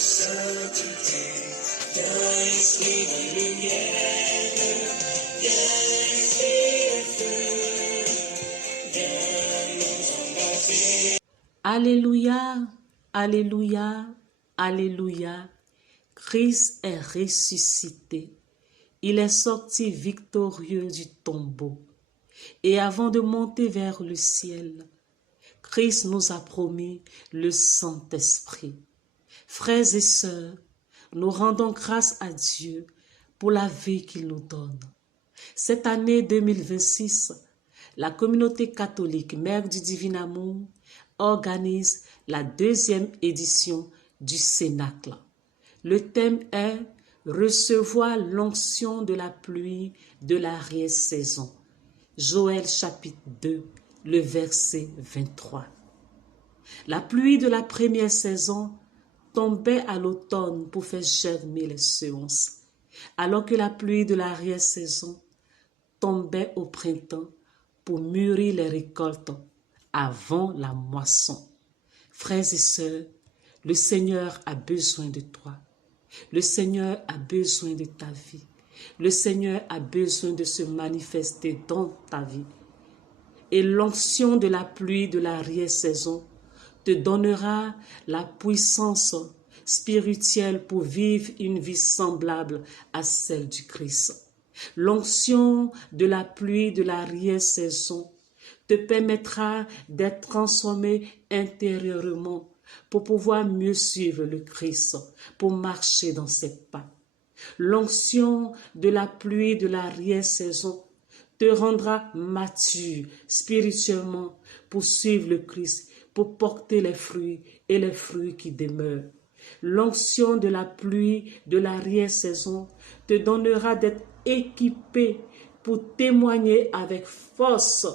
sainteté, d'un esprit de lumière, viens esprit de feu, viens nous embrasser. Alléluia, alléluia, alléluia. Christ est ressuscité. Il est sorti victorieux du tombeau. Et avant de monter vers le ciel, Christ nous a promis le Saint-Esprit. Frères et sœurs, nous rendons grâce à Dieu pour la vie qu'il nous donne. Cette année 2026, la communauté catholique Mère du Divin Amour organise la 2e édition du Cénacle. Le thème est « Recevoir l'onction de la pluie de l'arrière-saison ». Joël chapitre 2, le verset 23. La pluie de la première saison tombait à l'automne pour faire germer les semences, alors que la pluie de l'arrière-saison tombait au printemps pour mûrir les récoltes avant la moisson. Frères et sœurs, le Seigneur a besoin de toi. Le Seigneur a besoin de ta vie. Le Seigneur a besoin de se manifester dans ta vie. Et l'onction de la pluie de l'arrière-saison te donnera la puissance spirituelle pour vivre une vie semblable à celle du Christ. L'onction de la pluie de l'arrière-saison te permettra d'être transformé intérieurement pour pouvoir mieux suivre le Christ, pour marcher dans ses pas. L'onction de la pluie de l'arrière-saison te rendra mature spirituellement pour suivre le Christ, pour porter les fruits et les fruits qui demeurent. L'onction de la pluie de l'arrière-saison te donnera d'être équipé pour témoigner avec force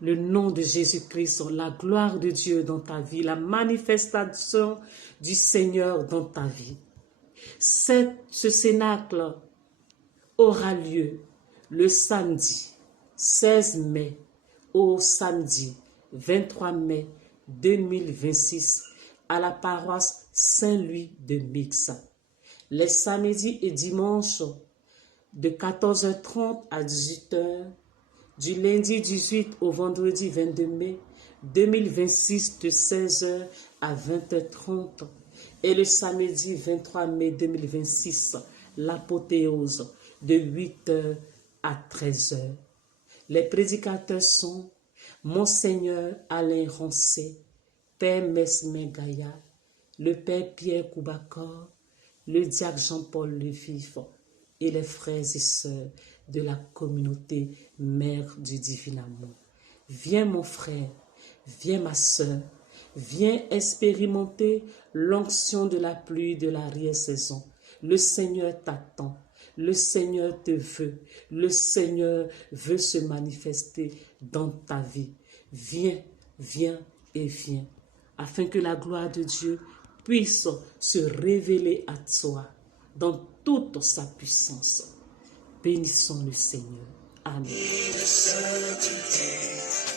le nom de Jésus-Christ, la gloire de Dieu dans ta vie, la manifestation du Seigneur dans ta vie. Ce cénacle aura lieu le samedi 16 mai au samedi 23 mai 2026 à la paroisse Saint-Louis de Mixa. Les samedis et dimanches de 14h30 à 18h, du lundi 18 au vendredi 22 mai 2026 de 16h à 20h30 et le samedi 23 mai 2026 l'apothéose de 8h à 13h. Les prédicateurs sont Monseigneur Alain Roncé, Père Mesme Gaïa, le Père Pierre Koubakor, le diacre Jean-Paul Levif et les frères et sœurs de la communauté Mère du Divin Amour. Viens mon frère, viens ma sœur, viens expérimenter l'onction de la pluie de l'arrière-saison. Le Seigneur t'attend, le Seigneur te veut, le Seigneur veut se manifester dans ta vie. Viens, viens et viens, afin que la gloire de Dieu puisse se révéler à toi dans toute sa puissance. Bénissons le Seigneur. Amen. De sainteté,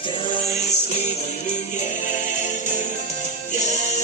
d'un esprit de lumière, viens